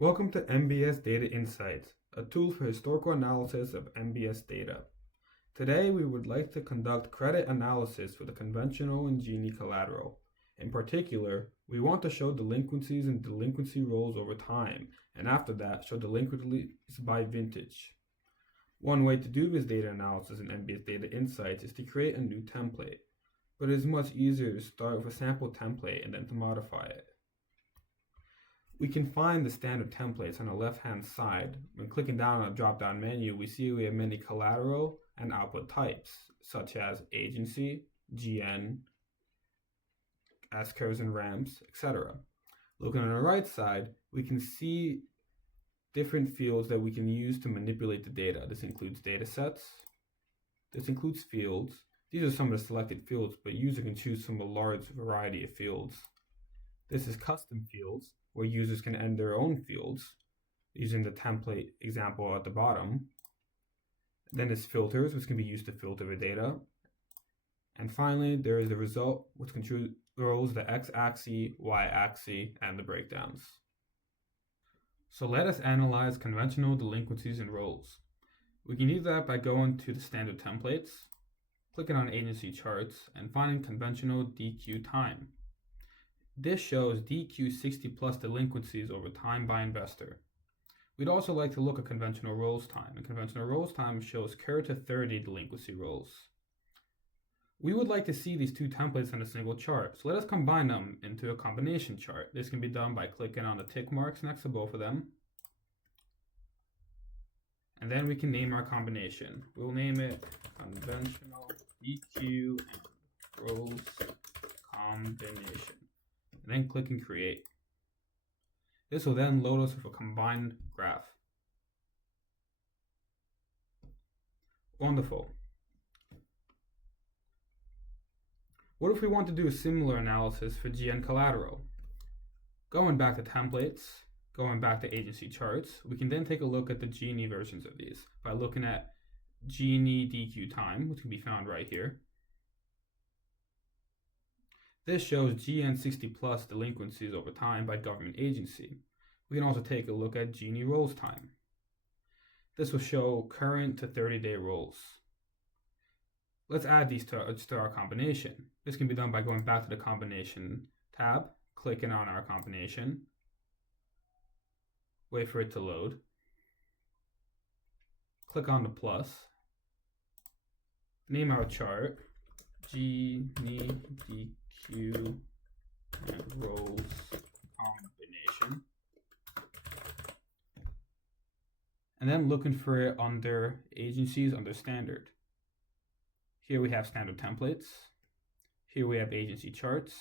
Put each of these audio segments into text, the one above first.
Welcome to MBS Data Insights, a tool for historical analysis of MBS data. Today, we would like to conduct credit analysis for the conventional and Gini collateral. In particular, we want to show delinquencies and delinquency rolls over time, and after that, show delinquencies by vintage. One way to do this data analysis in MBS Data Insights is to create a new template, but it is much easier to start with a sample template and then to modify it. We can find the standard templates on the left-hand side. When clicking down on a drop-down menu, we see we have many collateral and output types, such as agency, GN, S-curves and ramps, etc. Looking on the right side, we can see different fields that we can use to manipulate the data. This includes data sets. This includes fields. These are some of the selected fields, but user can choose from a large variety of fields. This is custom fields, where users can enter their own fields using the template example at the bottom. Then there's filters, which can be used to filter the data. And finally, there is the result, which controls the x-axis, y-axis, and the breakdowns. So let us analyze conventional delinquencies and rolls. We can do that by going to the standard templates, clicking on agency charts, and finding conventional DQ time. This shows DQ 60 plus delinquencies over time by investor. We'd also like to look at conventional rolls time, and conventional rolls time shows current to 30 delinquency rolls. We would like to see these two templates in a single chart, so let us combine them into a combination chart. This can be done by clicking on the tick marks next to both of them. And then we can name our combination. We'll name it conventional DQ and rolls combination. And then click and create. This will then load us with a combined graph. Wonderful. What if we want to do a similar analysis for GN collateral? Going back to templates, going back to agency charts, we can then take a look at the Gini versions of these by looking at Gini DQ time, which can be found right here. This shows GN 60 plus delinquencies over time by government agency. We can also take a look at Gini rolls time. This will show current to 30-day rolls. Let's add these to our combination. This can be done by going back to the combination tab, clicking on our combination, wait for it to load, click on the plus, name our chart, Gini DQ and rolls combination, and then looking for it under agencies under standard. Here we have standard templates. Here we have agency charts.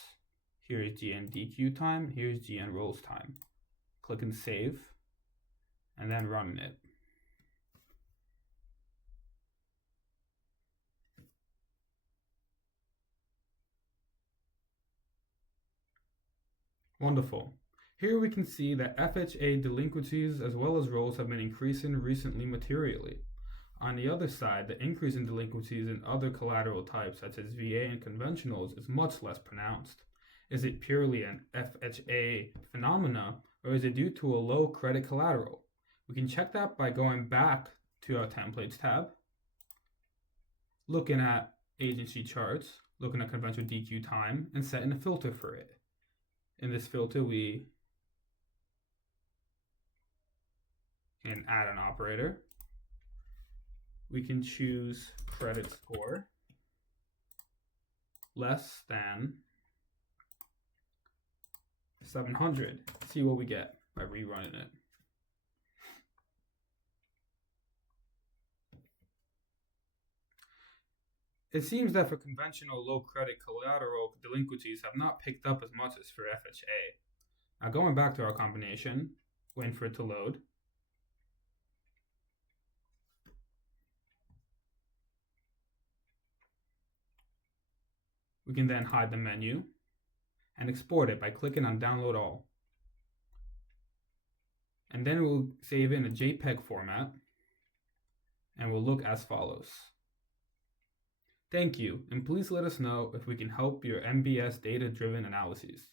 Here is GN DQ time. Here's GN rolls time. Click and save, and then run it. Wonderful. Here we can see that FHA delinquencies as well as rolls have been increasing recently materially. On the other side, the increase in delinquencies in other collateral types such as VA and conventionals is much less pronounced. Is it purely an FHA phenomena, or is it due to a low credit collateral? We can check that by going back to our templates tab, looking at agency charts, looking at conventional DQ time, and setting a filter for it. In this filter, we can add an operator. We can choose credit score less than 700. See what we get by rerunning it. It seems that for conventional low credit collateral, delinquencies have not picked up as much as for FHA. Now going back to our combination, waiting for it to load. We can then hide the menu and export it by clicking on Download All. And then we'll save in a JPEG format and will look as follows. Thank you, and please let us know if we can help your MBS data-driven analyses.